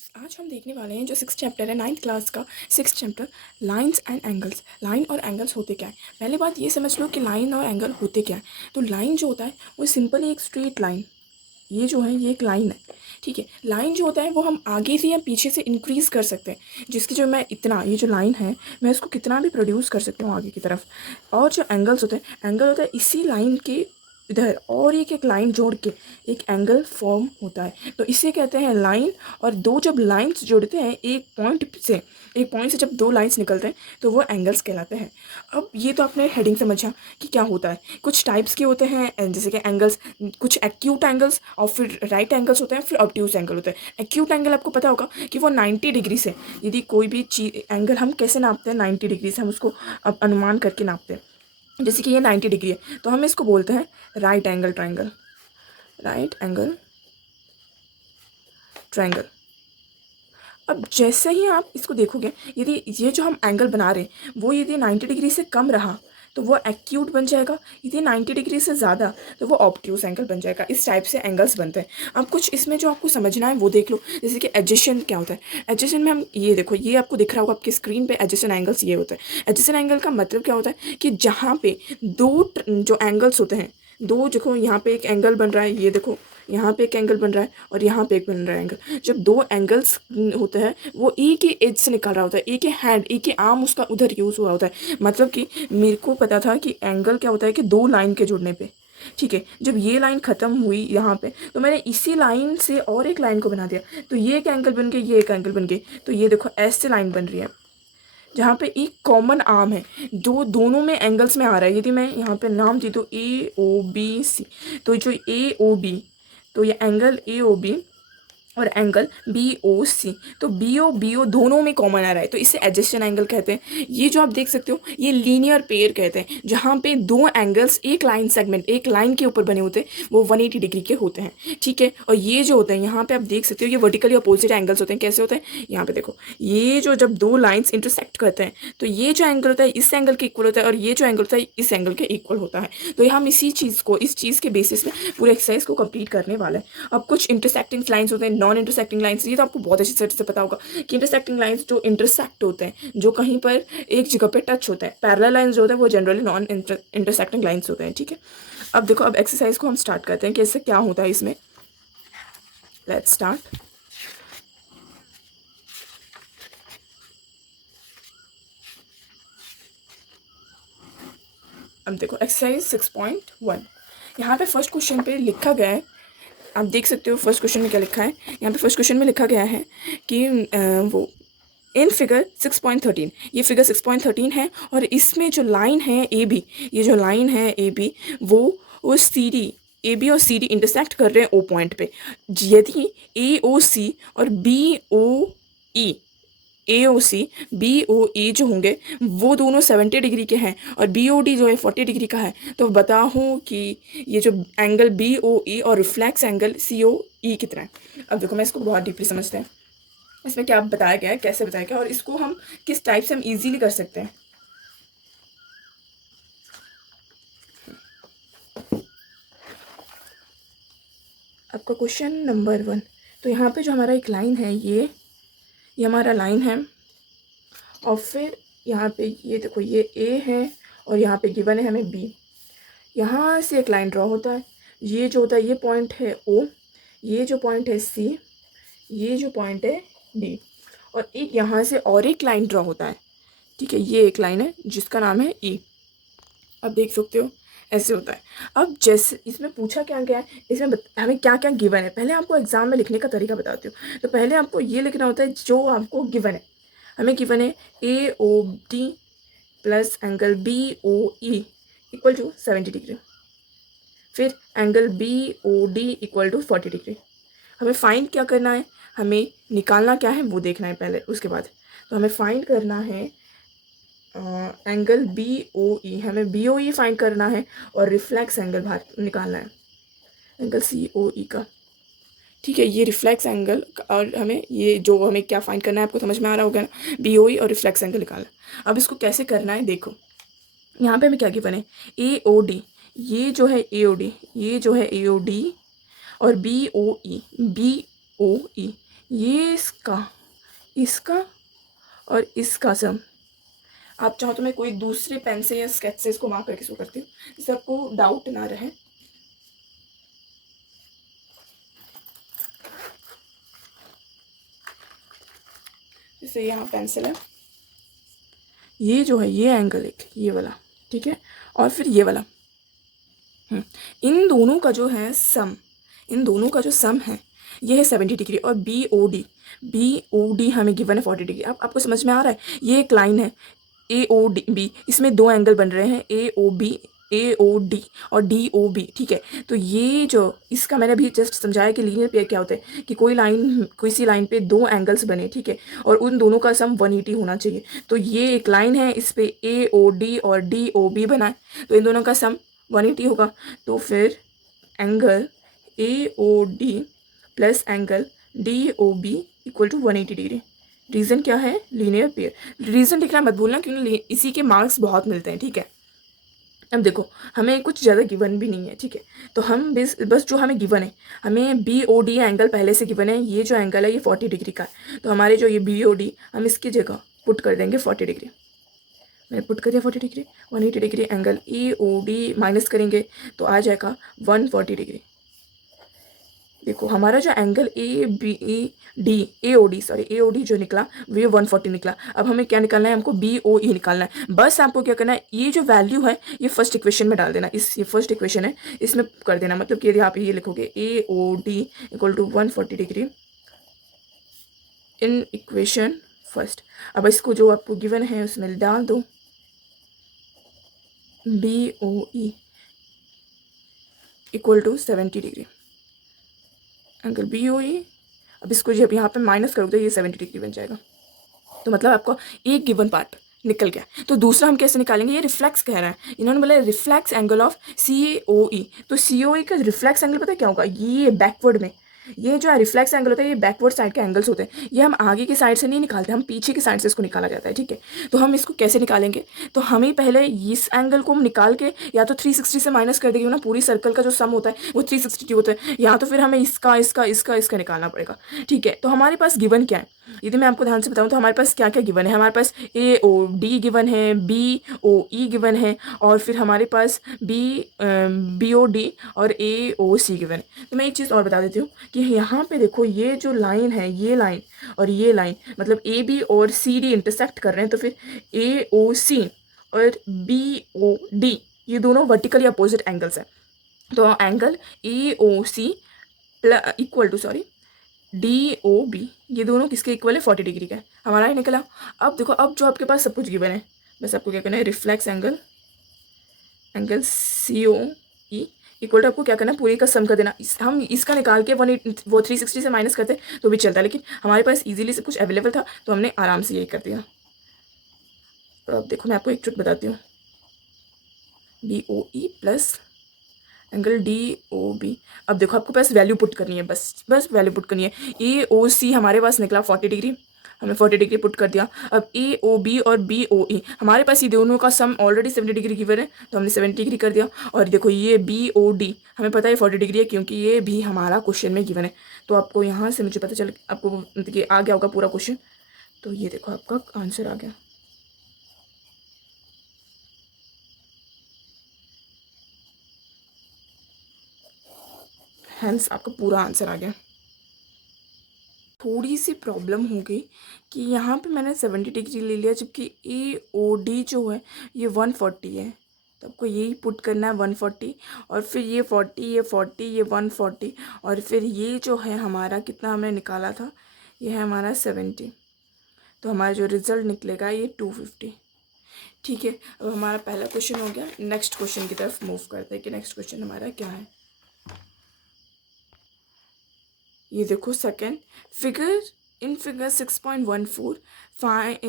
Students, आज हम देखने वाले हैं जो सिक्स चैप्टर है नाइन्थ क्लास का six chapter lines and angles. Line और एंगल्स होते क्या है? पहले बात ये समझ लो कि लाइन और एंगल होते क्या है। तो लाइन जो होता है वो सिंपली एक स्ट्रेट लाइन, ये जो है ये एक लाइन है, ठीक है। लाइन जो होता है वो हम आगे से या पीछे से इंक्रीज़ कर सकते हैं, जिसकी जो मैं इतना ये जो लाइन है मैं इसको कितना भी प्रोड्यूस कर सकती हूँ आगे की तरफ। और जो एंगल्स होते हैं, एंगल होता है इसी लाइन के इधर और एक लाइन जोड़ के एक एंगल फॉर्म होता है, तो इसे कहते हैं लाइन। और दो जब लाइंस जुड़ते हैं एक पॉइंट से जब दो लाइंस निकलते हैं तो वो एंगल्स कहलाते हैं। अब ये तो आपने हेडिंग समझा कि क्या होता है। कुछ टाइप्स के होते हैं जैसे कि एंगल्स, कुछ एक्यूट एंगल्स और फिर राइट एंगल्स होते हैं, फिर ऑब्ट्यूज एंगल होते हैं। एक्यूट एंगल आपको पता होगा कि वो 90 डिग्री से, यदि कोई भी चीज एंगल हम कैसे नापते हैं 90 डिग्री से हम उसको अब अनुमान करके नापते हैं। जैसे कि ये 90 डिग्री है तो हम इसको बोलते हैं right angle triangle, right angle triangle. अब जैसे ही आप इसको देखोगे, यदि ये जो हम एंगल बना रहे हैं वो यदि 90 डिग्री से कम रहा तो वो एक्यूट बन जाएगा, यदि 90 डिग्री से ज़्यादा तो वो ऑब्ट्यूज एंगल बन जाएगा। इस टाइप से एंगल्स बनते हैं। अब कुछ इसमें जो आपको समझना है वो देख लो। जैसे कि एडजेसेंट क्या होता है। एडजेसेंट में हम ये देखो, ये आपको दिख रहा होगा आपकी स्क्रीन पे, एडजेसेंट एंगल्स ये होता है। एडजेसेंट एंगल का मतलब क्या होता है कि जहाँ पे दो जो एंगल्स होते हैं, दो देखो यहाँ पे एक एंगल बन रहा है, ये देखो यहाँ पे एक एंगल बन रहा है और यहाँ पे एक बन रहा है एंगल। जब दो एंगल्स होते हैं वो एक ही एज से निकल रहा होता है, एक ही हैंड, एक ही आर्म उसका उधर यूज़ हुआ होता है। मतलब कि मेरे को पता था कि एंगल क्या होता है कि दो लाइन के जुड़ने पे, ठीक है। जब ये लाइन ख़त्म हुई यहाँ पे तो मैंने इसी लाइन से और एक लाइन को बना दिया, तो ये एक एंगल बन गई, ये एक एंगल बन गई। तो ये देखो ऐसे लाइन बन रही है जहाँ पे एक कॉमन आर्म है जो दोनों में एंगल्स में आ रहा है। यदि मैं यहाँ पे नाम दी तो AOBC, तो जो AOB, तो ये एंगल AOB और एंगल BOC, तो BO दोनों में कॉमन आ रहा है, तो इसे एडजेसेंट एंगल कहते हैं। ये जो आप देख सकते हो ये लीनियर पेयर कहते हैं, जहाँ पे दो एंगल्स एक लाइन सेगमेंट, एक लाइन के ऊपर बने होते हैं, वो 180 डिग्री के होते हैं, ठीक है। और ये जो होते हैं यहाँ पे आप देख सकते हो ये वर्टिकली अपोजिट एंगल्स होते हैं। कैसे होते हैं, यहाँ पे देखो, ये जो जब दो लाइन्स इंटरसेक्ट करते हैं तो ये जो एंगल होता है इस एंगल के इक्वल होता है और ये जो एंगल होता है इस एंगल के इक्वल होता है। तो हम इसी चीज़ को, इस चीज़ के बेसिस में पूरे एक्सरसाइज को कंप्लीट करने वाले हैं। अब कुछ इंटरसेक्टिंग लाइंस होते हैं, नॉन इंटरसेक्टिंग लाइंस, ये तो आपको बहुत अच्छी तरह से पता होगा कि इंटरसेक्टिंग लाइंस जो इंटरसेक्ट होते हैं, जो कहीं पर एक जगह पे टच होता है। पैरेलल लाइंस जो होते हैं वो जनरली नॉन इंटरसेक्टिंग लाइंस होते हैं, ठीक है। अब देखो, अब एक्सरसाइज को हम स्टार्ट करते हैं कि इससे क्या होता है इसमें। Let's start. अब देखो एक्सरसाइज 6.1, यहाँ पे फर्स्ट क्वेश्चन पे लिखा गया है, आप देख सकते हो फर्स्ट क्वेश्चन में क्या लिखा है। यहाँ पे फर्स्ट क्वेश्चन में लिखा गया है कि वो इन फिगर 6.13, ये फिगर 6.13 है और इसमें जो लाइन है AB, ये जो लाइन है AB वो CD, AB और CD इंटरसेक्ट कर रहे हैं O पॉइंट पे। यदि AOC और AOC BOE जो होंगे वो दोनों 70 डिग्री के हैं और BOD जो है 40 डिग्री का है, तो बताऊँ कि ये जो एंगल BOE और रिफ्लेक्स एंगल COE कितना है। अब देखो मैं इसको बहुत डीपली समझते हैं, इसमें क्या बताया गया है, कैसे बताया गया और इसको हम किस टाइप से हम इजीली कर सकते हैं। आपका क्वेश्चन नंबर 1, तो यहाँ पे जो हमारा एक लाइन है ये हमारा लाइन है और फिर यहाँ पे ये देखो ये A है और यहाँ पे गिवन है हमें B। यहाँ से एक लाइन ड्रॉ होता है, ये जो होता है ये पॉइंट है O, ये जो पॉइंट है C, ये जो पॉइंट है D, और एक यहाँ से और एक लाइन ड्रॉ होता है, ठीक है। ये एक लाइन है जिसका नाम है E। अब देख सकते हो ऐसे होता है। अब जैसे इसमें पूछा क्या गया है, इसमें हमें क्या क्या गिवन है, पहले आपको एग्जाम में लिखने का तरीका बताती हूँ। तो पहले आपको ये लिखना होता है जो आपको गिवन है। हमें गिवन है AOD plus angle BOE equal to 70 degree, फिर angle BOD equal to 40 degree. हमें फाइंड क्या करना है, हमें निकालना क्या है वो देखना है पहले, उसके बाद तो हमें फाइंड करना है एंगल BOE, हमें BOE फाइंड करना है और रिफ्लेक्स एंगल बाहर निकालना है, एंगल COE का, ठीक है। ये रिफ्लेक्स एंगल और हमें ये जो हमें क्या फाइंड करना है आपको समझ में आ रहा होगा ना, BOE और रिफ्लेक्स एंगल निकालना है। अब इसको कैसे करना है देखो, यहाँ पे हमें क्या गिवन है AOD, ये जो है AOD, ये जो है AOD और BOE ये इसका, इसका और इसका सम। आप चाहो तो मैं कोई दूसरे पेन से या स्केच से इसको मार्क करके इसको करती हूँ, जिससे आपको डाउट ना रहे। जैसे यहाँ पेंसिल है, ये जो है ये एंगल एक ये वाला, ठीक है, और फिर ये वाला, इन दोनों का जो है सम, इन दोनों का जो सम है ये है 70 डिग्री। और बी ओ डी हमें गिवन है 40 डिग्री। अब आपको समझ में आ रहा है, ये एक लाइन है AOB, इसमें दो एंगल बन रहे हैं AOD और DOB, ठीक है। तो ये जो इसका मैंने अभी जस्ट समझाया कि लीनियर पेयर क्या होता है, कि कोई लाइन, किसी लाइन पे दो एंगल्स बने, ठीक है, और उन दोनों का सम 180 होना चाहिए। तो ये एक लाइन है, इस पे AOD और DOB बना है, तो इन दोनों का सम 180 होगा। तो फिर angle AOD plus angle DOB equal to 180 degree. Reason क्या है? Linear pair. रीज़न लिखना मत भूलना, क्योंकि इसी के मार्क्स बहुत मिलते हैं, ठीक है। अब देखो, हमें कुछ ज़्यादा गिवन भी नहीं है, ठीक है, तो हम बस जो हमें गिवन है, हमें BOD एंगल पहले से गिवन है। ये जो एंगल है ये 40 डिग्री का है, तो हमारे जो ये BOD हम इसकी जगह पुट कर देंगे 40 डिग्री। मैंने पुट कर दिया 40 degree. 180 degree angle EOD minus करेंगे तो आ जाएगा 140 डिग्री। देखो हमारा जो एंगल AOD जो निकला वो 140 निकला। अब हमें क्या निकालना है? हमको BOE निकालना है। बस आपको क्या करना है, ये जो वैल्यू है ये फर्स्ट इक्वेशन में डाल देना। ये फर्स्ट इक्वेशन है, इसमें कर देना। मतलब कि यदि आप ये लिखोगे AOD equal to 140 degree in equation first. अब इसको जो आपको गिवन है उसमें डाल दो, BOE equal to 70 degree angle BOE। अब इसको जब यहाँ पे माइनस करोगे तो ये 70 डिग्री बन जाएगा। तो मतलब आपको एक गिवन पार्ट निकल गया। तो दूसरा हम कैसे निकालेंगे? ये रिफ्लेक्स कह रहा है, इन्होंने बोला रिफ्लेक्स एंगल ऑफ COE। तो COE का रिफ्लेक्स एंगल पता है क्या होगा? ये बैकवर्ड में, ये जो रिफ्लेक्स एंगल होता है ये बैकवर्ड साइड के एंगल्स होते हैं। ये हम आगे की साइड से नहीं निकालते, हम पीछे की साइड से इसको निकाला जाता है, ठीक है। तो हम इसको कैसे निकालेंगे? तो हमें पहले इस एंगल को हम निकाल के या तो 360 से माइनस कर देंगे ना, पूरी सर्कल का जो सम होता है वो 360 होता है, या तो फिर हमें इसका निकालना पड़ेगा, ठीक है। तो हमारे पास गिवन क्या है? यदि मैं आपको ध्यान से बताऊं तो हमारे पास क्या क्या गिवन है। हमारे पास AOD गिवन है, BOE गिवन है, और फिर हमारे पास BOD और AOC गिवन है। तो मैं एक चीज़ और बता देती हूँ कि यहाँ पे देखो, ये जो लाइन है, ये लाइन और ये लाइन, मतलब AB और CD इंटरसेक्ट कर रहे हैं, तो फिर AOC और BOD ये दोनों वर्टिकली अपोजिट एंगल्स हैं। तो angle AOC equal to DOB ये दोनं किसके इक्वल है? 40 डिग्री का है। हमारा ही निकला। अब देखो, अब जो आपके पास सब कुछ गिवन है, बस आपको क्या करना है, reflex angle COE equal to आपको क्या करना है, पूरी का सम कर देना। हम इसका निकाल के 360 से माइनस करते तो भी चलता, लेकिन हमारे पास इजीली सब कुछ अवेलेबल था तो हमने आराम से यही कर दिया। तो अब देखो मैं आपको एक ट्रिक बताती हूँ, BOE प्लस एंगल DOB। अब देखो आपको पास वैल्यू पुट करनी है, बस वैल्यू पुट करनी है। AOC हमारे पास निकला 40 डिग्री, हमने 40 डिग्री पुट कर दिया। अब AOB और BOE हमारे पास ये दोनों का सम ऑलरेडी 70 डिग्री गिवन है, तो हमने 70 डिग्री कर दिया। और देखो ये BOD हमें पता है 40 डिग्री है, क्योंकि ये भी हमारा क्वेश्चन में गिवन है। तो आपको यहाँ से मुझे पता चल, आपको मतलब कि आ गया होगा पूरा क्वेश्चन। तो ये देखो आपका आंसर आ गया। हैंस आपका पूरा आंसर आ गया। थोड़ी सी प्रॉब्लम हो गई कि यहाँ पे मैंने 70 डिग्री ले लिया, जबकि AOD जो है ये 140 है। तो आपको यही पुट करना है 140, और फिर ये 40, ये 40, ये 140, और फिर ये जो है हमारा कितना हमने निकाला था, ये है हमारा 70। तो हमारा जो रिज़ल्ट निकलेगा ये 250। ठीक है, अब हमारा पहला क्वेश्चन हो गया। नेक्स्ट क्वेश्चन की तरफ मूव करते हैं कि नेक्स्ट क्वेश्चन हमारा क्या है। ये देखो second figure, in figure 6.14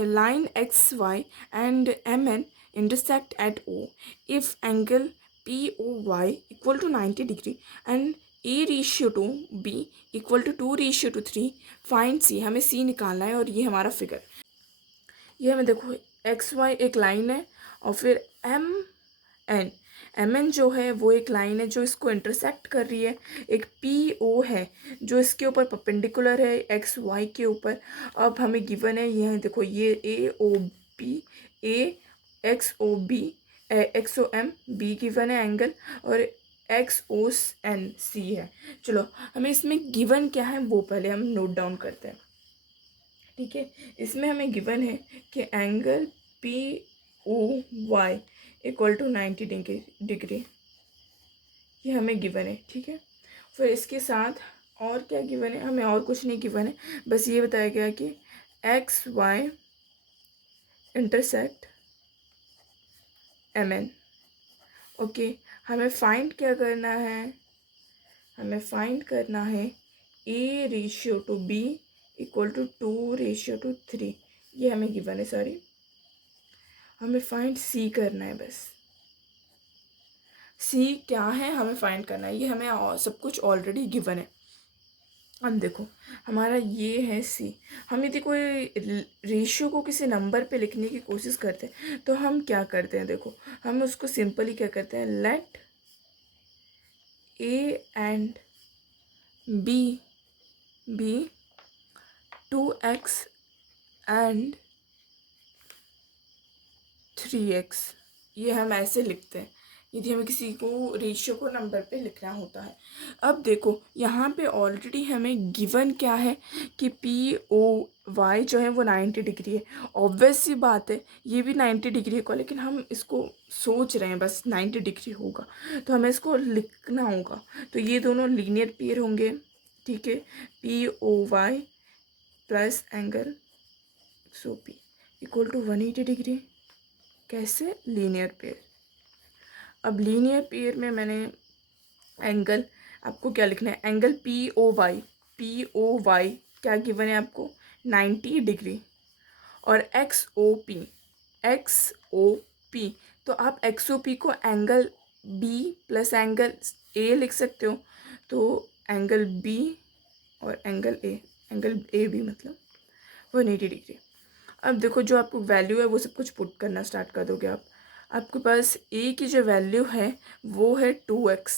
line XY and MN intersect at O if angle POY equal to 90 degree and A ratio to B equal to 2 ratio to 3 find C। हमें C निकालना है, और ये हमारा फिगर। ये हमें देखो XY एक लाइन है, और फिर MN एम एन जो है वो एक लाइन है जो इसको इंटरसेक्ट कर रही है, एक पी ओ है जो इसके ऊपर परपेंडिकुलर है एक्स वाई के ऊपर। अब हमें गिवन है यह देखो, ये A O B, A X O B, X O M B given है एंगल, और एक्स ओ एन सी है। चलो हमें इसमें गिवन क्या है वो पहले हम नोट डाउन करते हैं, ठीक है। इसमें हमें गिवन है कि angle P O Y equal to 90 degree, ये हमें गिवन है, ठीक है। फिर इसके साथ और क्या गिवन है, हमें और कुछ नहीं गिवन है, बस ये बताया गया कि X Y intersect M N. Okay, हमें फाइंड क्या करना है, हमें फाइंड करना है A ratio to B equal to 2:3, ये हमें गिवन है, सॉरी हमें फाइंड सी करना है बस। सी क्या है हमें फाइंड करना है, ये हमें सब कुछ ऑलरेडी गिवन है। अब देखो हमारा ये है सी, हम यदि कोई रेशियो को किसी नंबर पे लिखने की कोशिश करते हैं तो हम क्या करते हैं, देखो हम उसको सिंपली क्या करते हैं, let A and B B 2x and 3x, ये हम ऐसे लिखते हैं यदि हमें किसी को रेशियो को नंबर पे लिखना होता है। अब देखो यहाँ पे ऑलरेडी हमें गिवन क्या है कि पी ओ वाई जो है वो 90 डिग्री है। ऑब्वियस सी बात है ये भी 90 डिग्री का, लेकिन हम इसको सोच रहे हैं बस 90 डिग्री होगा तो हमें इसको लिखना होगा। तो ये दोनों लीनियर पेयर होंगे, ठीक है। P O Y plus angle X O P equal to 180 degree. कैसे, लीनियर पेयर। अब लीनियर पेयर में मैंने एंगल, आपको क्या लिखना है, एंगल पी ओ वाई क्या गिवन है आपको, 90 डिग्री, और एक्स ओ पी तो आप एक्स ओ पी को angle B plus angle A लिख सकते हो। तो एंगल बी और एंगल ए बी मतलब 180 डिग्री। अब देखो जो आपको वैल्यू है वो सब कुछ पुट करना स्टार्ट कर दोगे आप। आपके पास ए की जो वैल्यू है वो है 2x,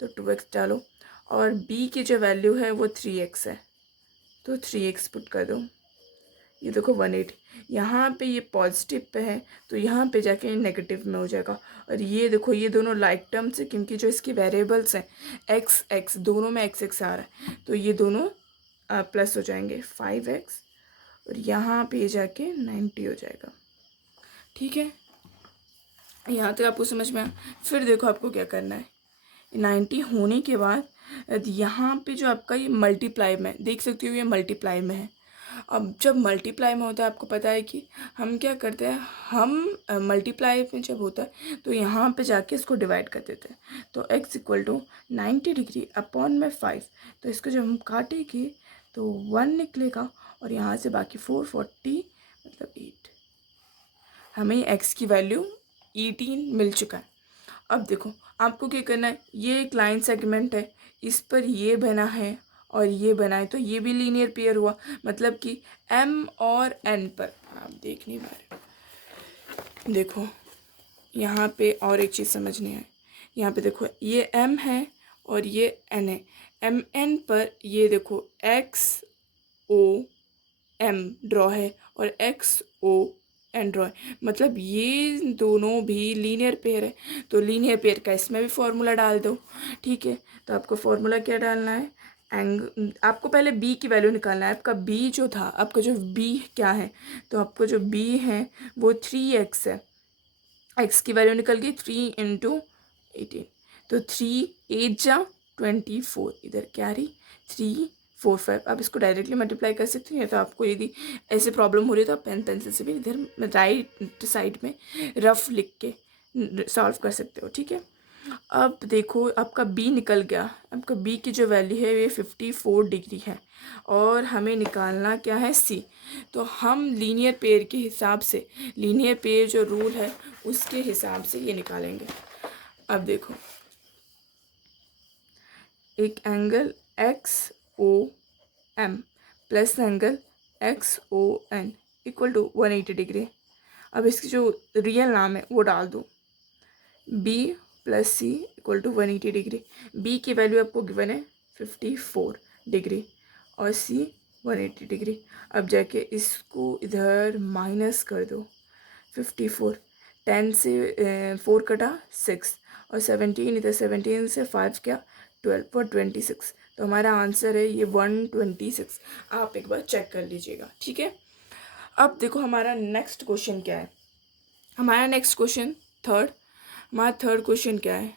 तो 2x डालो, और बी की जो वैल्यू है वो 3x है, तो 3x पुट कर दो। ये देखो 180, यहाँ पे ये पॉजिटिव पे है तो यहाँ पे जाके नेगेटिव में हो जाएगा। और ये देखो ये दोनों लाइक टर्म्स है क्योंकि जो इसकी वेरिएबल्स हैं x दोनों में x आ रहा है, तो ये दोनों प्लस हो जाएंगे 5x, और यहाँ पे जाके 90 हो जाएगा, ठीक है। यहाँ तक आपको समझ में आया। फिर देखो आपको क्या करना है, 90 होने के बाद यहाँ पे जो आपका ये मल्टीप्लाई में देख सकते हो, ये मल्टीप्लाई में है। अब जब मल्टीप्लाई में होता है आपको पता है कि हम क्या करते हैं, हम मल्टीप्लाई में जब होता है तो यहाँ पे जाके इसको डिवाइड कर देते हैं। तो x equal to 90 degree upon में 5, तो इसको जब हम काटेंगे तो 1 निकलेगा, और यहाँ से बाकी 440 मतलब 8, हमें x की वैल्यू 18 मिल चुका है। अब देखो आपको क्या करना है, ये एक लाइन सेगमेंट है, इस पर ये बना है और ये बना है, तो ये भी लीनियर पेयर हुआ, मतलब कि m और n पर आप देख नहीं पा रहे। देखो यहाँ पे और एक चीज़ समझनी है, यहाँ पे देखो ये m है और ये n है, m n पर ये देखो x o m ड्रॉ है और x o n ड्रॉ है, मतलब ये दोनों भी लीनियर पेयर है। तो लीनियर पेयर का इसमें भी फॉर्मूला डाल दो, ठीक है। तो आपको फॉर्मूला क्या डालना है, आपको पहले b की वैल्यू निकालना है। आपका b जो था, आपका जो b क्या है, तो आपको जो b है वो 3x है, x की वैल्यू निकल गई 3 इंटू 18, तो 3 8 जा 24, इधर कैरी 3 4 5। आप इसको डायरेक्टली मल्टीप्लाई कर सकते हैं, तो आपको यदि ऐसे प्रॉब्लम हो रही है तो आप पेन पेंसिल से भी इधर राइट साइड में रफ लिख के सॉल्व कर सकते हो, ठीक है। अब देखो आपका b निकल गया, आपका b की जो वैल्यू है ये 54 डिग्री है, और हमें निकालना क्या है c। तो हम लीनियर पेयर के हिसाब से, लीनियर पेयर जो रूल है उसके हिसाब से ये निकालेंगे। अब देखो एक angle X O M plus angle X O N equal to 180 degree. अब इसकी जो रियल नाम है वो डाल दो, B plus C equal to 180 degree. B की वैल्यू आपको गिवन है 54 डिग्री और सी 180 डिग्री। अब जाके इसको इधर माइनस कर दो। 54, 10 से 4 कटा 6 और 17, इधर 17 से 5 क्या 12 और 26। तो हमारा आंसर है ये 126। आप एक बार चेक कर लीजिएगा, ठीक है। अब देखो हमारा नेक्स्ट क्वेश्चन क्या है। हमारा नेक्स्ट क्वेश्चन थर्ड, हमारा थर्ड क्वेश्चन क्या है।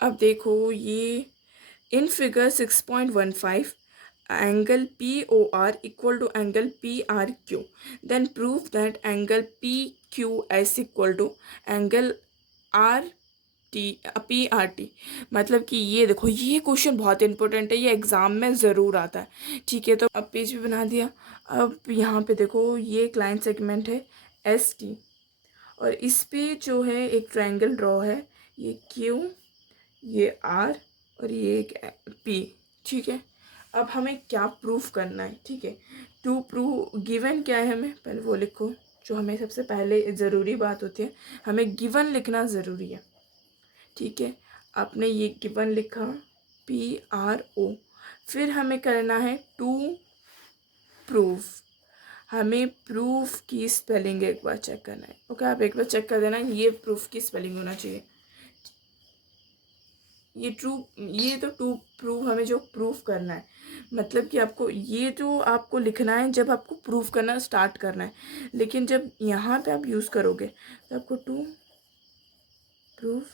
अब देखो ये in figure 6.15 angle POR equal to angle PRQ, then prove that angle PQS equal to angle PRT। मतलब कि ये देखो ये क्वेश्चन बहुत इंपॉर्टेंट है, ये एग्ज़ाम में ज़रूर आता है, ठीक है। तो अब पेज भी बना दिया। अब यहाँ पे देखो ये क्लाइंट सेगमेंट है ST और इस पे जो है एक ट्रायंगल ड्रॉ है, ये Q, ये R और ये एक P, ठीक है। अब हमें क्या प्रूफ करना है, ठीक है। टू प्रूव गिवन क्या है, हमें पहले वो लिखो जो हमें सबसे पहले ज़रूरी बात होती है, हमें गिवन लिखना ज़रूरी है, ठीक है। आपने ये गिवन लिखा PRO, फिर हमें करना है टू प्रूफ। हमें प्रूफ की स्पेलिंग एक बार चेक करना है, ओके। आप एक बार चेक कर देना, ये प्रूफ की स्पेलिंग होना चाहिए। ये तो टू प्रूव हमें जो प्रूफ करना है, मतलब कि आपको ये जो आपको लिखना है जब आपको प्रूफ करना स्टार्ट करना है, लेकिन जब यहाँ पे आप यूज़ करोगे तो आपको टू प्रूफ,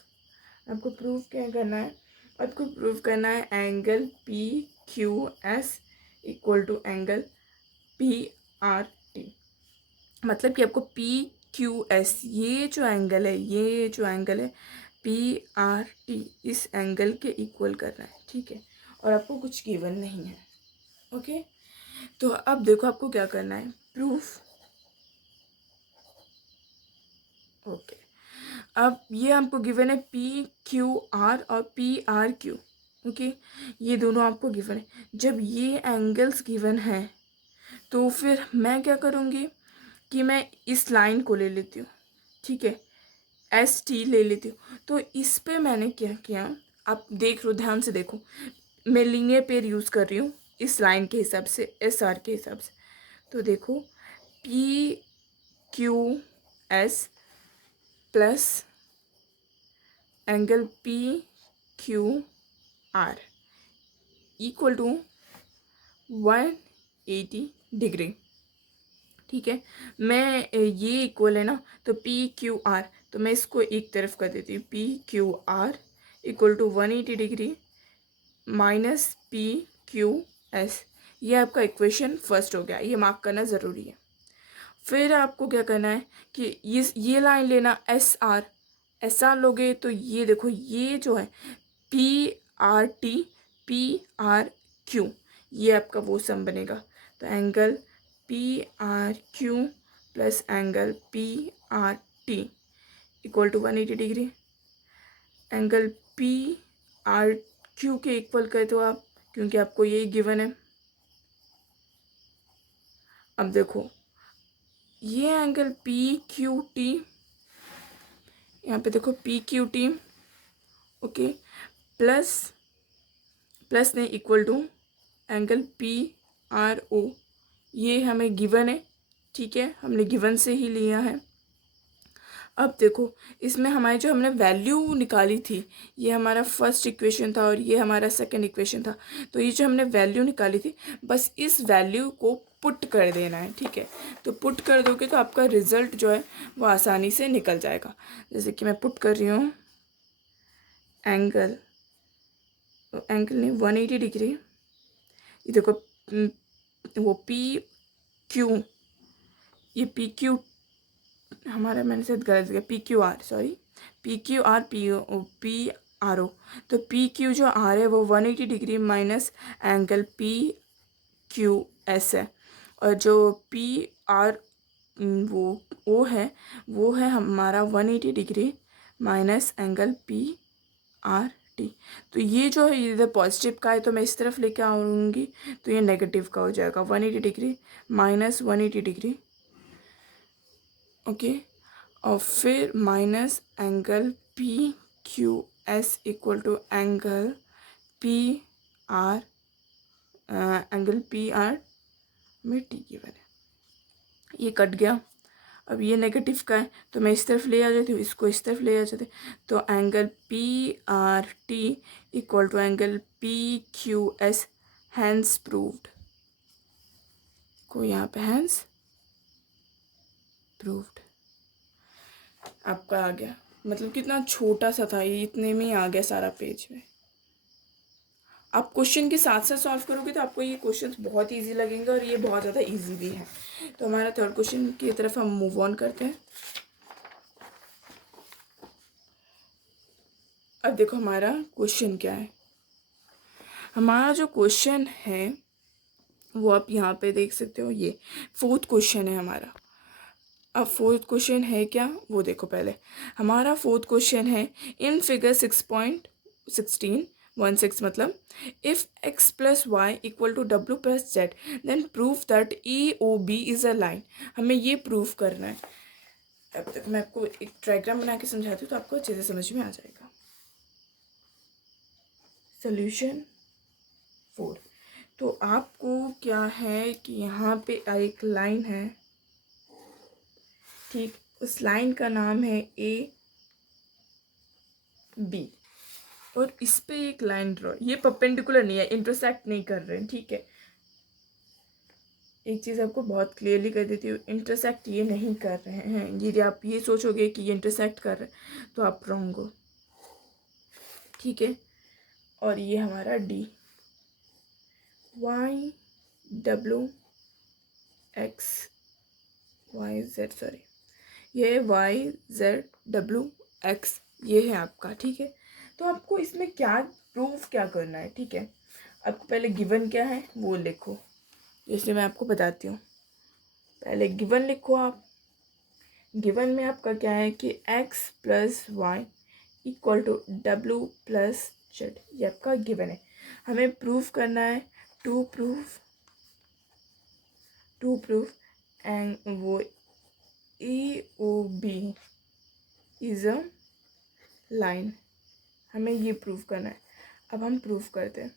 आपको प्रूफ क्या करना है, आपको प्रूफ करना है angle PQS equal to angle PRT। मतलब कि आपको PQS ये जो एंगल है, ये जो एंगल है PRT, इस एंगल के इक्वल करना है, ठीक है। और आपको कुछ गिवन नहीं है, ओके। तो अब देखो आपको क्या करना है, प्रूफ, ओके। अब ये आपको गिवन है PQR और PRQ, ओके। ये दोनों आपको गिवन है। जब ये एंगल्स गिवन है तो फिर मैं क्या करूँगी कि मैं इस लाइन को ले लेती हूँ, ठीक है, ST ले लेती हूँ। तो इस पे मैंने क्या किया, आप देख लो, ध्यान से देखो, मैं लीनियर पेयर यूज़ कर रही हूँ इस लाइन के हिसाब से, SR के हिसाब से। तो देखो PQS plus angle PQR equal to 180 degree, ठीक है। मैं ये इक्वल है ना, तो PQR, तो मैं इसको एक तरफ कर देती हूँ, PQR equal to 180 degree minus PQS। ये आपका इक्वेशन फर्स्ट हो गया, ये मार्क करना ज़रूरी है। फिर आपको क्या करना है कि ये लाइन लेना SR लोगे तो ये देखो ये जो है PRT PRQ, ये आपका वो सम बनेगा। तो angle PRQ plus angle PRT equal to 180 degree. Angle PRQ के इक्वल कर दो आप, क्योंकि आपको ये गिवन है। अब देखो ये एंगल PQT, यहाँ पे देखो PQT, ओके, प्लस नहीं इक्वल टू एंगल PRO, ये हमें गिवन है, ठीक है, हमने गिवन से ही लिया है। अब देखो इसमें हमारी जो हमने वैल्यू निकाली थी, ये हमारा फर्स्ट इक्वेशन था और ये हमारा सेकंड इक्वेशन था। तो ये जो हमने वैल्यू निकाली थी, बस इस वैल्यू को पुट कर देना है, ठीक है। तो पुट कर दोगे तो आपका रिज़ल्ट जो है वो आसानी से निकल जाएगा। जैसे कि मैं पुट कर रही हूँ एंगल नहीं 180 डिग्री, ये देखो वो PQ, ये PQ हमारा, मैंने शायद गलत किया, PQR, सॉरी, PQR PRO। तो PQ जो R है वो 180 डिग्री माइनस एंगल PQS है, और जो PR वो O है, वो है हमारा 180 डिग्री माइनस एंगल PRT। तो ये जो है इधर पॉजिटिव का है तो मैं इस तरफ लेके आऊँगी, तो ये नेगेटिव का हो जाएगा, 180 डिग्री माइनस 180 डिग्री, ओके। और फिर minus angle P Q S equal to angle P R, angle P R में टी गिवन है। ये कट गया। अब ये नेगेटिव का है तो मैं इस तरफ ले आ जाती हूँ, इसको इस तरफ ले आ जाते, तो angle P R T equal to angle P Q S, hence proved. को यहाँ पे हैंस प्रूव्ड आपका आ गया। मतलब कितना छोटा सा था ये, इतने में ही आ गया सारा पेज में। आप क्वेश्चन के साथ साथ सॉल्व करोगे तो आपको ये क्वेश्चन बहुत इजी लगेंगे और ये बहुत ज़्यादा इजी भी है। तो हमारा थर्ड क्वेश्चन की तरफ हम मूव ऑन करते हैं। अब देखो हमारा क्वेश्चन क्या है। हमारा जो क्वेश्चन है वो आप यहाँ पे देख सकते हो, ये फोर्थ क्वेश्चन है हमारा। अब फोर्थ क्वेश्चन है क्या वो देखो पहले। हमारा फोर्थ क्वेश्चन है इन फिगर 6.16 मतलब if x plus Y equal to W plus Z then prove that E O B is a line. हमें ये प्रूव करना है। अब तक मैं आपको एक डायग्राम बना के समझाती हूँ तो आपको अच्छे से समझ में आ जाएगा। सोल्यूशन 4। तो आपको क्या है कि यहाँ पे एक लाइन है, ठीक, उस लाइन का नाम है ए बी, और इस पे एक लाइन ड्रॉ। ये परपेंडिकुलर नहीं है, इंटरसेक्ट नहीं कर रहे हैं, ठीक है। एक चीज़ आपको बहुत क्लियरली कर देती हूँ, इंटरसेक्ट ये नहीं कर रहे हैं। यदि आप ये सोचोगे कि ये इंटरसेक्ट कर रहे हैं तो आप रॉन्ग हो, ठीक है। और ये हमारा D Y W X Y Z, sorry ये वाई जेड डब्ल्यू एक्स ये है आपका, ठीक है। तो आपको इसमें क्या प्रूफ क्या करना है, ठीक है। आपको पहले गिवन क्या है वो लिखो, इसलिए मैं आपको बताती हूँ। पहले गिवन लिखो आप। गिवन में आपका क्या है कि x plus Y equal to W plus Z, ये आपका गिवन है। हमें प्रूफ करना है टू प्रूफ एंड वो E O B is a line, हमें ये प्रूफ करना है। अब हम प्रूफ करते हैं।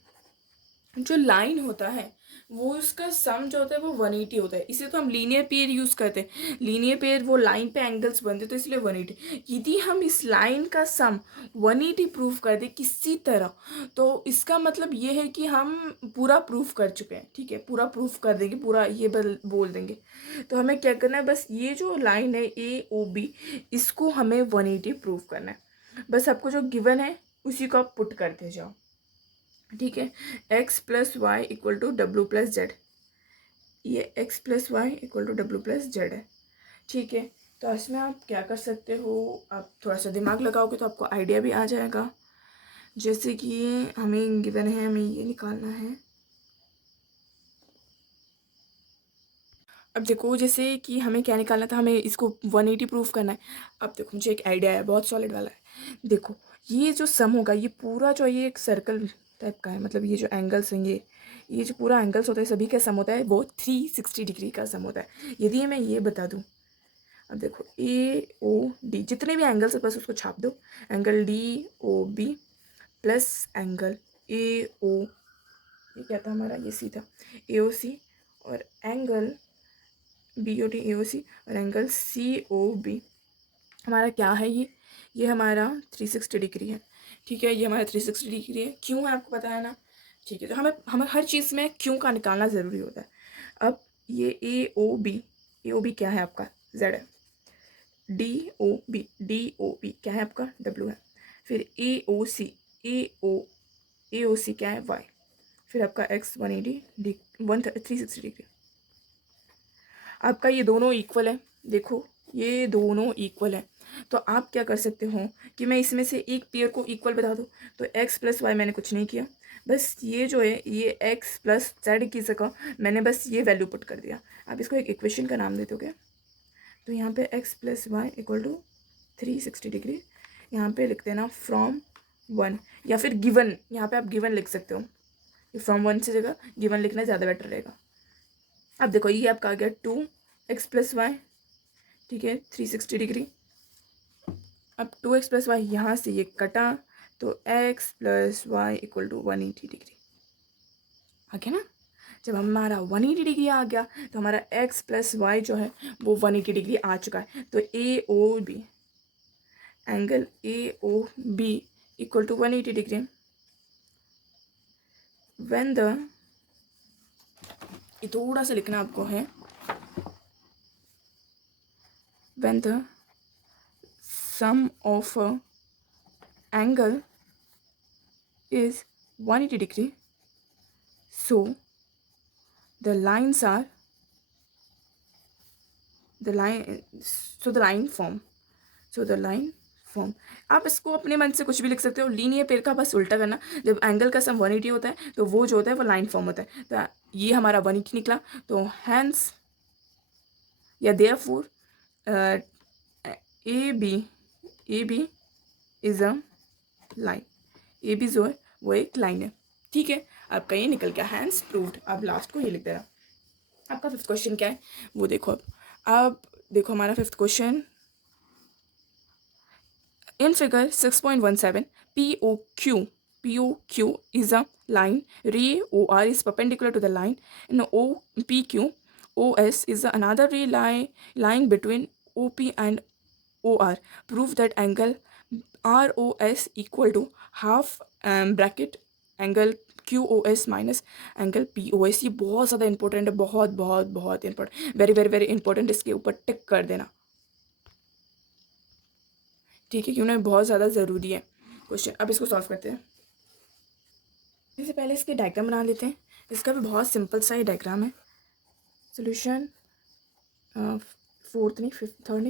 जो लाइन होता है वो उसका सम जो होता है वो 180 होता है, इसे तो हम लीनियर पेयर यूज़ करते हैं। लीनियर पेयर वो लाइन पे एंगल्स बनते तो इसलिए 180। यदि हम इस लाइन का सम 180 प्रूफ कर दें किसी तरह तो इसका मतलब ये है कि हम पूरा प्रूफ कर चुके हैं, ठीक है। पूरा प्रूफ कर देंगे, पूरा ये बोल देंगे। तो हमें क्या करना है, बस ये जो लाइन है ए ओ बी इसको हमें 180 प्रूफ करना है। बस आपको जो गिवन है उसी को आप पुट करते जाओ, ठीक है। x plus Y equal to W plus Z, ये x plus Y equal to W plus Z है, ठीक है। तो इसमें आप क्या कर सकते हो, आप थोड़ा सा दिमाग लगाओगे तो आपको आइडिया भी आ जाएगा। जैसे कि हमें गिवन है, हमें ये निकालना है। अब देखो जैसे कि हमें क्या निकालना था, हमें इसको 180 प्रूफ करना है। अब देखो मुझे एक आइडिया है, बहुत सॉलिड वाला है। देखो ये जो सम होगा ये पूरा जो ये एक सर्कल टाइप का है, मतलब ये जो एंगल्स हैं ये जो पूरा एंगल्स होता है सभी का सम होता है वो 360 डिग्री का सम होता है। यदि मैं ये बता दूँ, अब देखो ए ओ डी जितने भी एंगल्स है बस उसको छाप दो, angle D O B plus angle A O, ये क्या था हमारा, ये सी था, ए ओ सी, और angle B O T A O C, और एंगल सी ओ बी हमारा क्या है, ये हमारा 360 डिग्री है, ठीक है। ये हमारा 360 डिग्री है, क्यों है आपको पता है ना, ठीक है। तो हमें हर चीज़ में क्यों का निकालना ज़रूरी होता है। अब ये ए ओ बी क्या है आपका, जेड है। डी ओ बी क्या है आपका, डब्ल्यू है। फिर ए ओ सी क्या है, वाई। फिर आपका एक्स 360 डिग्री। आपका ये दोनों इक्वल है, देखो ये दोनों इक्वल है। तो आप क्या कर सकते हो कि मैं इसमें से एक पेयर को इक्वल बता दूँ। तो x प्लस वाई मैंने कुछ नहीं किया, बस ये जो है ये x प्लस जेड की जगह मैंने बस ये वैल्यू पुट कर दिया। आप इसको एक इक्वेशन का नाम देते हो क्या, तो यहाँ पे x plus Y equal to 360 degree यहाँ पे लिख देना फ्रॉम 1, या फिर गिवन, यहाँ पे आप गिवन लिख सकते हो। फ्रॉम 1 से जगह गिवन लिखना ज़्यादा बेटर रहेगा। अब देखो ये आपका आ गया 2x प्लस वाई, ठीक है, 360 डिग्री। अब 2x+y यहाँ से ये कटा तो x+y इक्वल टू 180 डिग्री आ गया ना। जब हमारा 180 डिग्री आ गया तो हमारा x+y जो है वो 180 डिग्री आ चुका है। तो AOB angle AOB equal to 180 degree when the, ये थोड़ा सा लिखना आपको है, when the sum of angle is 180 degree, so the lines are the line form. आप इसको अपने मन से कुछ भी लिख सकते हो, लीनियर पेयर का बस उल्टा करना। जब एंगल का सम 180 होता है तो वो जो होता है वो लाइन फॉर्म होता है। तो ये हमारा 180 निकला, तो हैंस या therefore A B is a line. A B जो है वो एक लाइन है, ठीक है। आपका ये निकल गया, हैंस प्रूव्ड। अब लास्ट को ये लिख देना। आपका फिफ्थ क्वेश्चन क्या है वो देखो। अब देखो हमारा fifth question, in figure 6.17 POQ is a line, ray OR is perpendicular to the line, and OPQ OS is another ray line between OP and OR. Prove that angle ROS equal to half bracket angle QOS minus angle POS। ये बहुत ज़्यादा important है, बहुत बहुत बहुत important, very very very important. इसके ऊपर टिक कर देना, ठीक है, क्यों ना बहुत ज़्यादा ज़रूरी है क्वेश्चन। अब इसको सॉल्व करते हैं। इससे पहले इसके डायग्राम बना लेते हैं। इसका भी बहुत सिंपल सा ही डायग्राम है। सोल्यूशन थर्ड नहीं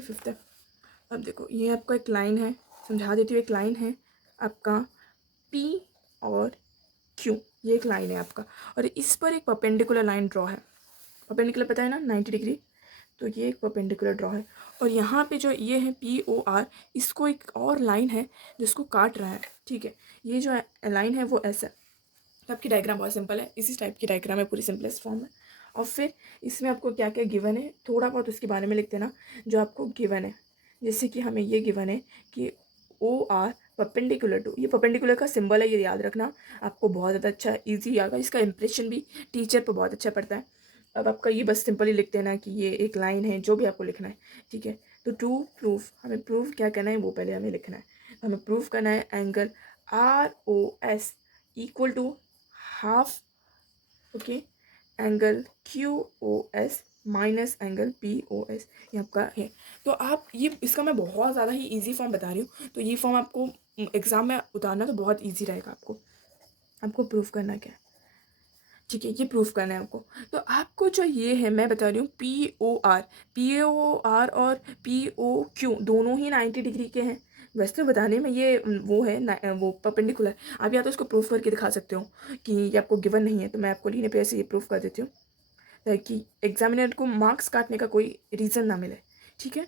फिफ्थ है। अब देखो ये आपका एक लाइन है, समझा देती हूँ। एक लाइन है आपका P और Q, ये एक लाइन है आपका, और इस पर एक परपेंडिकुलर लाइन ड्रॉ है। परपेंडिकुलर पता है ना, 90 डिग्री। तो ये एक परपेंडिकुलर ड्रॉ है, और यहाँ पे जो ये है POR, इसको एक और लाइन है जिसको काट रहा है, ठीक है। ये जो लाइन है वो ऐसा। तो आपकी डायग्राम बहुत सिंपल है, इसी टाइप की डायग्राम है, पूरी सिंपलेस्ट फॉर्म है। और फिर इसमें आपको क्या क्या गिवन है थोड़ा बहुत उसके बारे में लिख देना जो आपको गिवन है। जैसे कि हमें ये गिवन है कि OR परपेंडिकुलर टू, ये परपेंडिकुलर का सिंबल है, ये याद रखना, आपको बहुत ज़्यादा अच्छा ईजी आएगा। इसका इंप्रेशन भी टीचर पर बहुत अच्छा पड़ता है। अब आपका ये बस सिंपली लिख देना कि ये एक लाइन है, जो भी आपको लिखना है, ठीक है। तो टू प्रूफ, हमें प्रूफ क्या करना है वो पहले हमें लिखना है। हमें प्रूफ करना है angle ROS equal to half, okay, angle QOS minus angle POS, ये आपका है। तो आप ये, इसका मैं बहुत ज़्यादा ही इजी फॉर्म बता रही हूँ, तो ये फॉर्म आपको एग्ज़ाम में उतारना तो बहुत इजी रहेगा। आपको प्रूफ करना क्या है, ठीक है, ये प्रूफ करना है आपको। तो आपको जो ये है मैं बता रही हूँ POR और POQ दोनों ही 90 डिग्री के हैं। वैसे तो बताने में ये वो है वो परपेंडिकुलर। आप या तो इसको प्रूफ करके दिखा सकते हो कि ये आपको गिवन नहीं है, तो मैं आपको लीने पे ऐसे ये प्रूफ कर देती हूँ ताकि एग्जामिनर को मार्क्स काटने का कोई रीज़न ना मिले, ठीक है।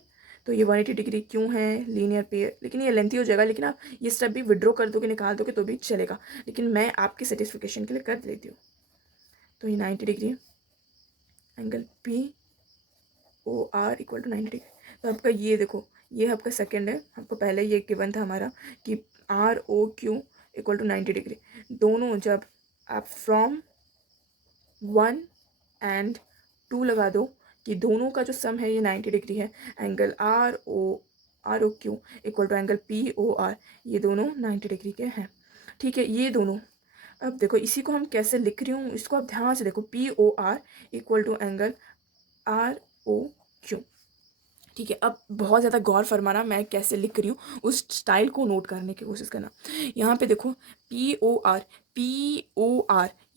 तो ये 180 डिग्री क्यों है लीनियर पेयर, लेकिन ये लेंथी हो जाएगा, लेकिन आप ये स्टेप भी विड्रॉ कर दोगे, निकाल दोगे तो भी चलेगा, लेकिन मैं आपकी सेटिस्फिकेशन के लिए कर देती हूँ। तो ये 90 degree angle POR equal to 90 degree. तो आपका ये देखो, ये आपका सेकंड है। आपको पहले ये गिवन था हमारा कि ROQ इक्वल टू 90 डिग्री। दोनों जब आप फ्रॉम 1 एंड 2 लगा दो कि दोनों का जो सम है ये 90 डिग्री है, angle ROQ equal to angle POR, ये दोनों 90 डिग्री के हैं, ठीक है। ये दोनों, अब देखो इसी को हम कैसे लिख रही हूँ, इसको आप ध्यान से देखो, POR equal to angle ROQ, ठीक है। अब बहुत ज़्यादा गौर फरमाना, मैं कैसे लिख रही हूँ उस स्टाइल को नोट करने की कोशिश करना। यहाँ पे देखो POR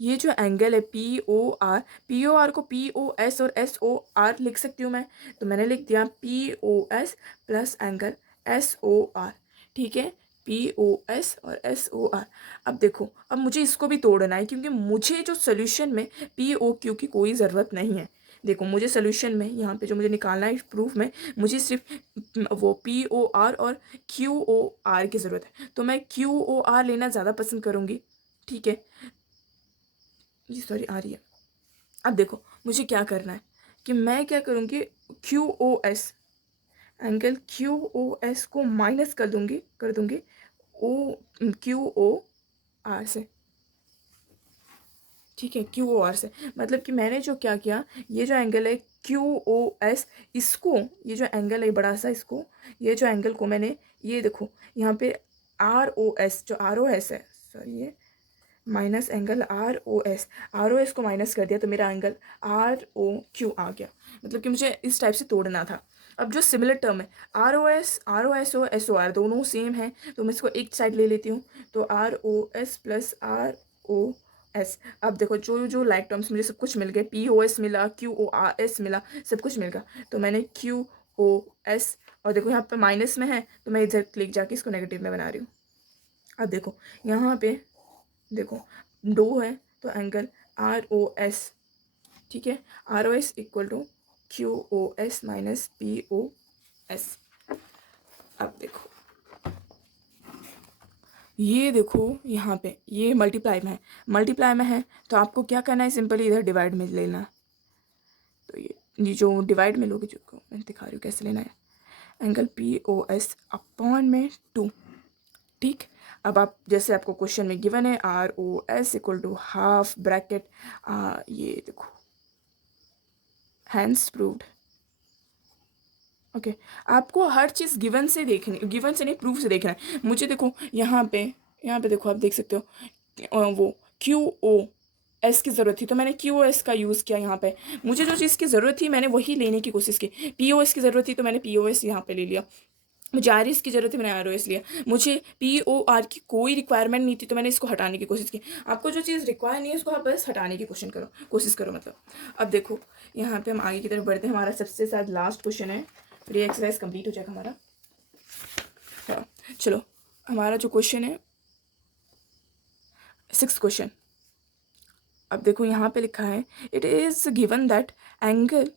ये जो एंगल है POR को POS और SOR लिख सकती हूँ मैं, तो मैंने लिख दिया POS प्लस एंगल SOR, ठीक है, POS और SOR। अब देखो, अब मुझे इसको भी तोड़ना है क्योंकि मुझे जो सोल्यूशन में POQ की कोई ज़रूरत नहीं है। देखो मुझे सोल्यूशन में यहाँ पे जो मुझे निकालना है प्रूफ में, मुझे सिर्फ वो POR और QOR की ज़रूरत है, तो मैं QOR लेना ज़्यादा पसंद करूँगी, ठीक है। ये सॉरी आ रही है। अब देखो मुझे क्या करना है कि मैं क्या करूँगी, QOS angle Q O S को माइनस कर दूंगी ओ क्यू ओ आर से, ठीक है, क्यू ओ आर से। मतलब कि मैंने जो क्या किया, ये जो एंगल है क्यू ओ एस, इसको, ये जो एंगल है बड़ा सा, इसको, ये जो एंगल को मैंने, ये देखो यहाँ पे आर ओ एस, जो आर ओ एस है, सॉरी, ये minus angle R O S को माइनस कर दिया तो मेरा एंगल आर ओ क्यू आ गया। मतलब कि मुझे इस टाइप से तोड़ना था। अब जो सिमिलर टर्म है R O S O S O R दोनों सेम है, तो मैं इसको एक साइड ले लेती हूँ, तो R O S plus R O S. अब देखो जो जो लाइक टर्म्स मुझे सब कुछ मिल गए, पी ओ एस मिला, क्यू ओ आर एस मिला, सब कुछ मिल गया। तो मैंने क्यू ओ एस, और देखो यहाँ पे माइनस में है तो मैं इधर क्लिक जाके इसको नेगेटिव में बना रही हूँ। अब देखो यहाँ पे देखो दो है, तो एंगल आर ओ एस, ठीक है, R O S equal to Q O S minus P O S. अब देखो ये देखो यहाँ पे ये मल्टीप्लाई में है, तो आपको क्या करना है, सिंपली इधर डिवाइड में लेना है। तो ये जो डिवाइड में लोगे, जो मैं दिखा रही हूँ कैसे लेना है, angle P O S upon में 2, ठीक। अब आप जैसे आपको क्वेश्चन में गिवन है R O S equal to half bracket, ये देखो हैंस प्रूव्ड। ओके, आपको हर चीज़ गिवन से नहीं, प्रूफ से देखना है। मुझे देखो यहाँ पे देखो, आप देख सकते हो वो क्यू ओ एस की ज़रूरत थी तो मैंने क्यू ओ एस का यूज़ किया यहाँ पे। मुझे जो चीज़ की ज़रूरत थी मैंने वही लेने की कोशिश की। पी ओ एस की ज़रूरत थी तो मैंने पी ओ एस यहाँ पे ले लिया। मुझे आर एस की ज़रूरत थी, मैंने आर ओ एस लिया। मुझे पी ओ आर की कोई रिक्वायरमेंट नहीं थी तो मैंने इसको हटाने की कोशिश की। आपको जो चीज़ रिक्वायर नहीं है उसको आप बस हटाने की कोशिश करो मतलब। अब देखो यहाँ पे हम आगे की तरफ बढ़ते हैं। हमारा सबसे शायद लास्ट क्वेश्चन है, फिर ये एक्सरसाइज कंप्लीट हो जाएगा हमारा। हाँ चलो, हमारा जो क्वेश्चन है 6th क्वेश्चन। अब देखो यहाँ पे लिखा है, it is given that angle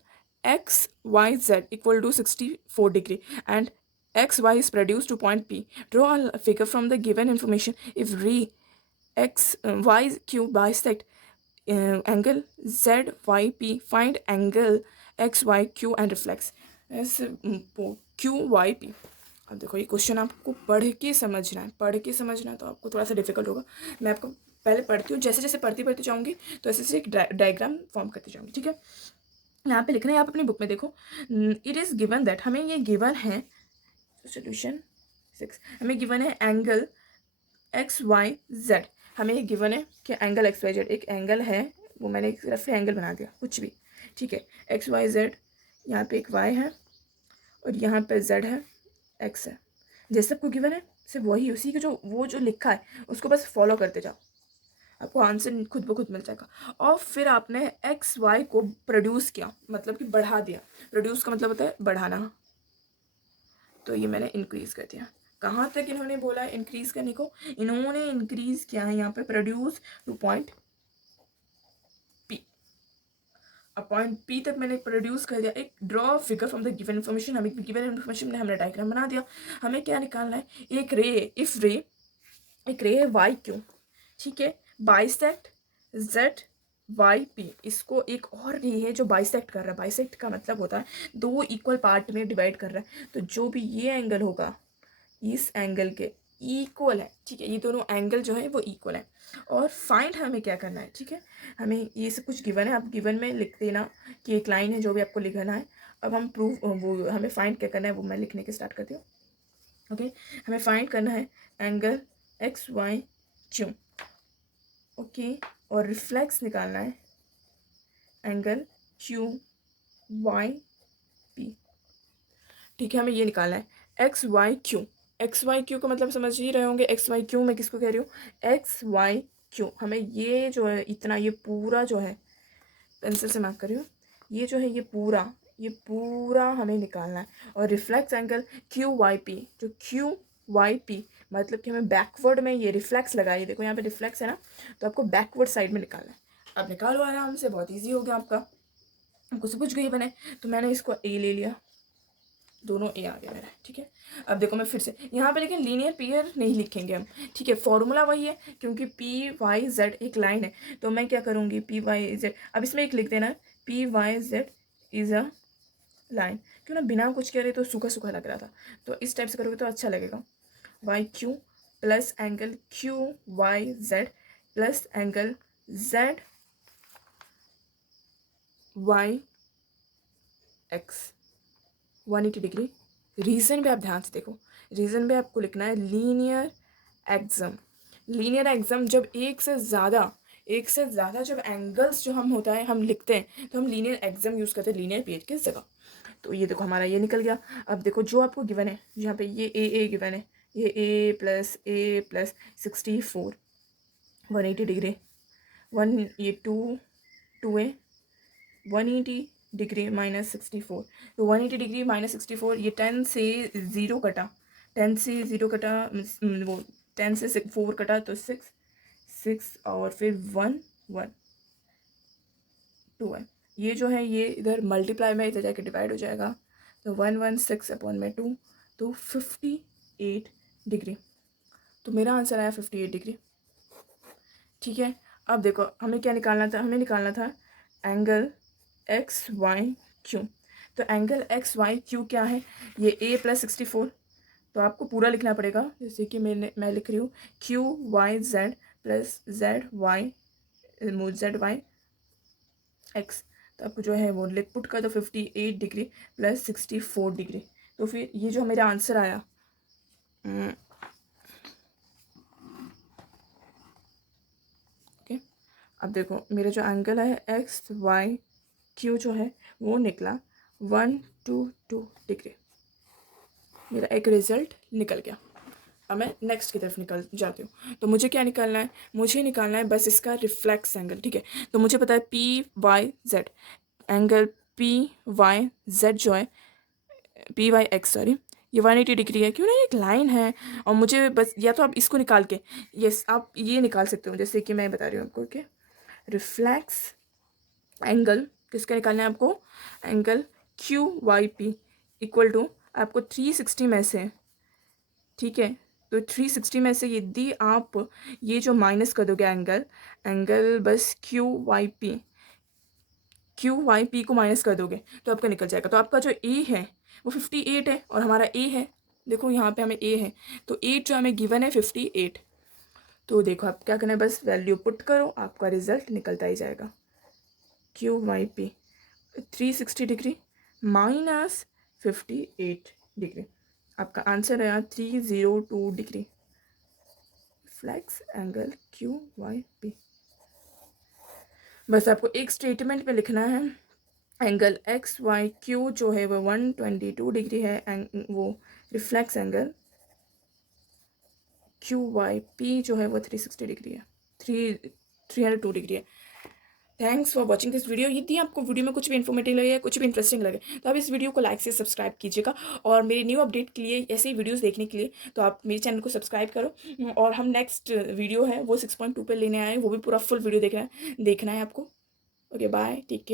X Y Z equal to 64 degree and X Y is produce to point P. Draw a figure from the given information if ray X Y Q bisect angle Z Y P, find angle X Y Q and reflex S Q Y P. अब देखो ये question आपको पढ़ के समझना है तो आपको थोड़ा सा डिफिकल्ट होगा। मैं आपको पहले पढ़ती हूँ, जैसे जैसे पढ़ती जाऊँगी तो ऐसे ऐसे एक डायग्राम फॉर्म करती जाऊँगी, ठीक है। यहाँ पे लिखना है, आप अपनी बुक में देखो, इट इज़ गिवन दैट, हमें ये गिवन है, सोल्यूशन 6, हमें गिवन है एंगल एक्स वाई जेड। हमें ये गिवन है कि एंगल एक्स वाई जेड एक एंगल है, वो मैंने एक रफ एंगल बना दिया कुछ भी, ठीक है। एक्स वाई जेड, यहाँ पे एक वाई है और यहाँ पे जेड है, एक्स है। जैसे आपको गिवन है सिर्फ वही उसी के जो वो जो लिखा है उसको बस फॉलो करते जाओ, आपको आंसर खुद ब खुद मिल जाएगा। और फिर आपने एक्स वाई को प्रोड्यूस किया, मतलब कि बढ़ा दिया। प्रोड्यूस का मतलब होता है बढ़ाना, तो ये मैंने इंक्रीज कर दिया। कहाँ तक इन्होंने बोला है इंक्रीज करने को, इन्होंने इंक्रीज किया है यहाँ पे प्रोड्यूस टू पॉइंट पी। अब पॉइंट पी तक मैंने प्रोड्यूस कर दिया। एक draw figure from the given information, हमें गिवन इन्फॉर्मेशन में हमने डायग्राम बना दिया। हमें क्या निकालना है, एक रे है वाई क्यू, ठीक है, बाइसेक्ट जेड वाई पी। इसको एक और रे है जो बाइसेक्ट कर रहा है। बाइसेक्ट का मतलब होता है दो इक्वल पार्ट में डिवाइड कर रहा है। तो जो भी ये एंगल होगा इस एंगल के इक्वल है, ठीक है, ये दोनों एंगल जो है वो इक्वल है। और फाइंड हमें क्या करना है, ठीक है, हमें ये सब कुछ गिवन है, आप गिवन में लिख देना कि एक लाइन है जो भी आपको लिखना है। अब हम प्रूफ वो हमें फाइंड क्या करना है वो मैं लिखने के स्टार्ट करती हूँ। ओके, हमें फाइंड करना है angle X Y Q, okay, और रिफ्लेक्स निकालना है एंगल क्यू वाई पी, ठीक है। हमें ये निकालना है एक्स वाई क्यू का मतलब समझ ही रहे होंगे। एक्स वाई क्यू मैं किसको कह रही हूँ, एक्स वाई क्यू। हमें ये जो है इतना, ये पूरा जो है, पेंसिल से मार्क कर रही हूँ, ये जो है ये पूरा हमें निकालना है। और reflex angle Q Y P, जो क्यू वाई पी मतलब कि हमें बैकवर्ड में ये रिफ्लेक्स लगाइए, देखो यहाँ पे रिफ्लेक्स है ना, तो आपको बैकवर्ड साइड में निकालना है। अब निकालो आराम से, बहुत ईजी हो गया आपका। आपको सब कुछ गई बने, तो मैंने इसको ए ले लिया, दोनों ए आ गया मेरा, ठीक है। अब देखो मैं फिर से यहाँ पे, लेकिन लीनियर पेयर नहीं लिखेंगे हम, ठीक है, फॉर्मूला वही है क्योंकि पी वाई जेड एक लाइन है। तो मैं क्या करूँगी, पी वाई जेड, अब इसमें एक लिख देना, P Y Z is a line, क्यों ना बिना कुछ करे तो सूखा सूखा लग रहा था, तो इस टाइप से करोगे तो अच्छा लगेगा। Y Q plus angle Q Y Z plus angle Z Y X 180 degree. Reason पे आप ध्यान से देखो, रीज़न पे आपको लिखना है लीनियर एक्सम। लीनियर एक्सम जब एक से ज़्यादा जब एंगल्स जो हम होता है हम लिखते हैं तो हम लीनियर एक्सम यूज़ करते हैं लीनियर पीरियड की जगह। तो ये देखो हमारा ये निकल गया। अब देखो जो आपको गिवन है, यहाँ पे ये ए गिवन है, ये ए प्लस 64 180 डिग्री, ये टू ए 180 डिग्री माइनस 64, तो 180 डिग्री माइनस 64, ये 10 से 0 कटा, 10 से 0 कटा, वो 10 से 4 कटा तो 6 और फिर 1 1 2 है। ये जो है ये इधर मल्टीप्लाई में इधर जाके डिवाइड हो जाएगा, तो 116 अपॉन में 2, तो 58 डिग्री। तो मेरा आंसर आया 58 डिग्री। ठीक है, अब देखो हमें क्या निकालना था, हमें निकालना था एंगल एक्स वाई क्यू। तो एंगल एक्स वाई क्यू क्या है, ये ए प्लस 64, तो आपको पूरा लिखना पड़ेगा, जैसे कि मैं लिख रही हूँ Q Y Z plus Z Y X. तो आपको जो है वो लिख पुट कर दो 58 डिग्री प्लस 64 डिग्री। तो फिर ये जो मेरा आंसर आया, ओके। अब देखो मेरा जो एंगल है एक्स वाई क्यू जो है वो निकला 122 डिग्री। मेरा एक रिजल्ट निकल गया। अब मैं नेक्स्ट की तरफ निकल जाती हूँ। तो मुझे क्या निकालना है, मुझे निकालना है बस इसका रिफ्लेक्स एंगल। ठीक है, तो मुझे पता है P Y Z, angle P Y Z जो है पी वाई एक्स सॉरी, ये 180 डिग्री है, क्यों ना ये एक लाइन है। और मुझे बस या तो आप इसको निकाल के, यस आप ये निकाल सकते हो, जैसे कि मैं बता रही हूँ आपको कि रिफ्लेक्स एंगल किसका निकालना है आपको, angle Q Y P equal to आपको 360 में से, ठीक है, तो 360 में से यदि आप ये जो माइनस कर दोगे angle bus queue Y P को माइनस कर दोगे तो आपका निकल जाएगा। तो आपका जो ए है वो 58 है और हमारा ए है, देखो यहाँ पे हमें ए है, तो 8 जो हमें गिवन है 58। तो देखो आप क्या करना है, बस वैल्यू पुट करो, आपका रिजल्ट निकलता ही जाएगा। Q Y P 360 degree minus 58 degree, आपका आंसर आया 302 degree. Reflex angle Q Y P. बस आपको एक स्टेटमेंट में लिखना है, एंगल एक्स वाई क्यू जो है वो 122 डिग्री है, वो reflex angle Q Y P जो है वो 360 डिग्री है, 302 डिग्री है। Thanks for watching this video. यदि आपको वीडियो में कुछ भी इन्फॉर्मेटिव लगे या कुछ भी इंटरेस्टिंग लगे तो आप इस वीडियो को लाइक से सब्सक्राइब कीजिएगा, और मेरी न्यू अपडेट के लिए ऐसे ही वीडियोस देखने के लिए तो आप मेरे चैनल को सब्सक्राइब करो। और हम नेक्स्ट वीडियो है वो 6.2 पे लेने आए, वो भी पूरा फुल वीडियो देखना है आपको। Okay bye, take care.